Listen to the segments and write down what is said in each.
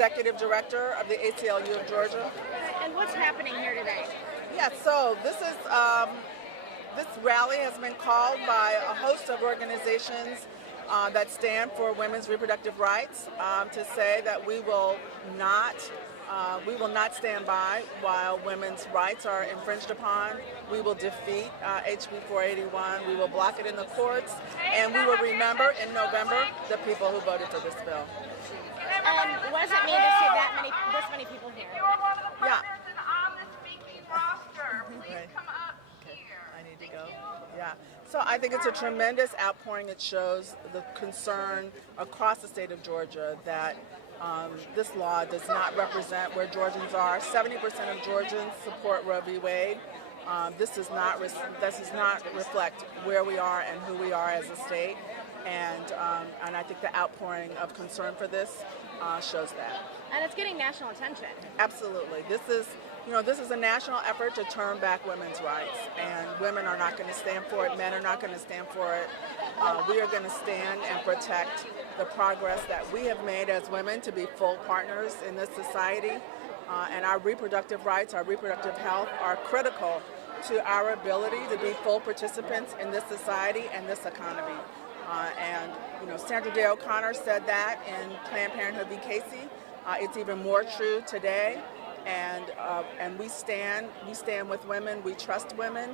Executive Director of the ACLU of Georgia. And what's happening here today? Yeah, so this rally has been called by a host of organizations that stand for women's reproductive rights to say that we will not stand by while women's rights are infringed upon. We will defeat HB 481. We will block it in the courts, and we will remember in November the people who voted for this bill. What does it mean to see this many people here? Yeah. Please come up here. I need to go. Yeah. So I think it's a tremendous outpouring. It shows the concern across the state of Georgia that this law does not represent where Georgians are. 70% of Georgians support Roe v. Wade. This does not reflect where we are and who we are as a state. And I think the outpouring of concern for this shows that. And it's getting national attention. Absolutely. This is a national effort to turn back women's rights, and women are not going to stand for it. Men are not going to stand for it. We are going to stand and protect the progress that we have made as women to be full partners in this society. And our reproductive rights, our reproductive health are critical to our ability to be full participants in this society and this economy. Sandra Day O'Connor said that in Planned Parenthood v. Casey. It's even more true today. And we stand with women. We trust women,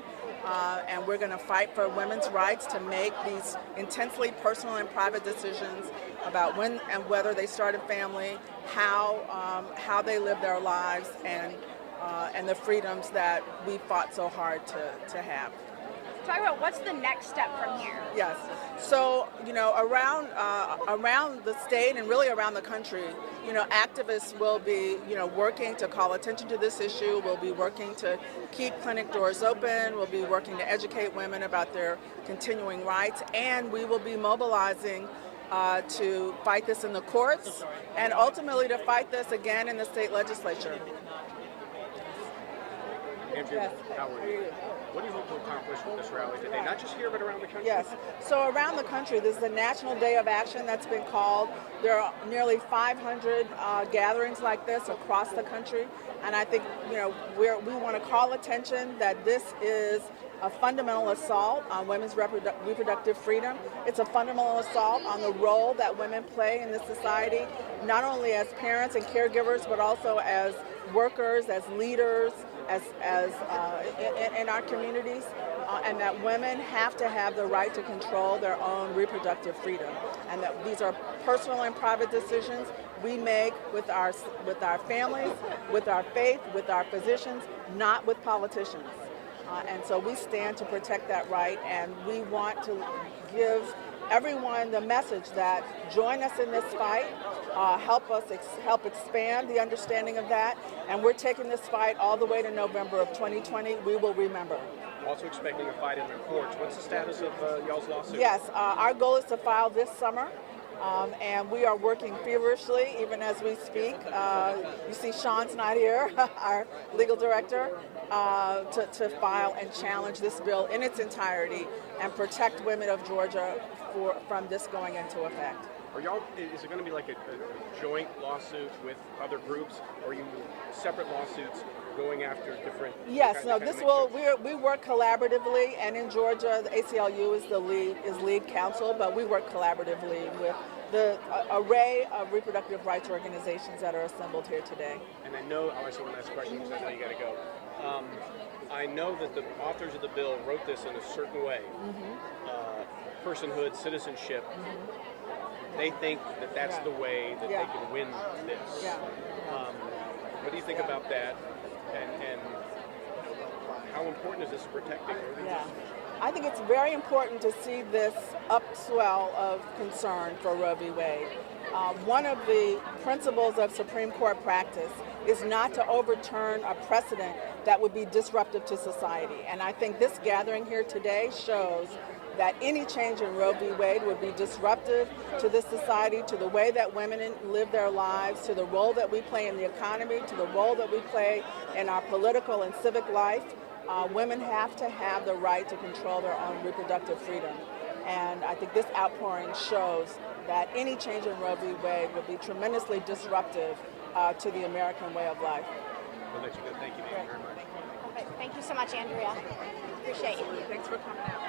and we're going to fight for women's rights to make these intensely personal and private decisions about when and whether they start a family, how they live their lives, and the freedoms that we fought so hard to have. Talk about what's the next step from here. Yes. So, around the state and really around the country, activists will be, working to call attention to this issue. We'll be working to keep clinic doors open. We'll be working to educate women about their continuing rights. And we will be mobilizing to fight this in the courts and ultimately to fight this again in the state legislature. Andrea, how are you? What do you hope to accomplish with this rally today? Not just here, but around the country? Yes. So around the country, this is the National Day of Action that's been called. There are nearly 500 gatherings like this across the country. And I think, we want to call attention that this is a fundamental assault on women's reproductive freedom. It's a fundamental assault on the role that women play in this society, not only as parents and caregivers, but also as workers, as leaders, in our communities, and that women have to have the right to control their own reproductive freedom, and that these are personal and private decisions we make with our families, with our faith, with our physicians, not with politicians. And so we stand to protect that right, and we want to give everyone the message that join us in this fight, help expand the understanding of that, and we're taking this fight all the way to November of 2020. We will remember. Also expecting a fight in the courts. What's the status of y'all's lawsuit? Yes, our goal is to file this summer. And we are working feverishly, even as we speak. You see Sean's not here, our legal director, to file and challenge this bill in its entirety and protect women of Georgia from this going into effect. Is it going to be like a joint lawsuit with other groups, or are you separate lawsuits going after different? Yes, we work collaboratively, and in Georgia, the ACLU is lead counsel, but we work collaboratively with the array of reproductive rights organizations that are assembled here today. And I know, I'll ask you one last question because I know you got to go. I know that the authors of the bill wrote this in a certain way. Personhood, citizenship. They think that that's the way that they can win this. Yeah. What do you think about that? And how important is this protecting? I think it's very important to see this upswell of concern for Roe v. Wade. One of the principles of Supreme Court practice is not to overturn a precedent that would be disruptive to society. And I think this gathering here today shows that any change in Roe v. Wade would be disruptive to this society, to the way that women live their lives, to the role that we play in the economy, to the role that we play in our political and civic life. Women have to have the right to control their own reproductive freedom. And I think this outpouring shows that any change in Roe v. Wade would be tremendously disruptive to the American way of life. Well, that's good. Thank you very much. Okay, thank you so much, Andrea. Appreciate you. Thanks for coming out.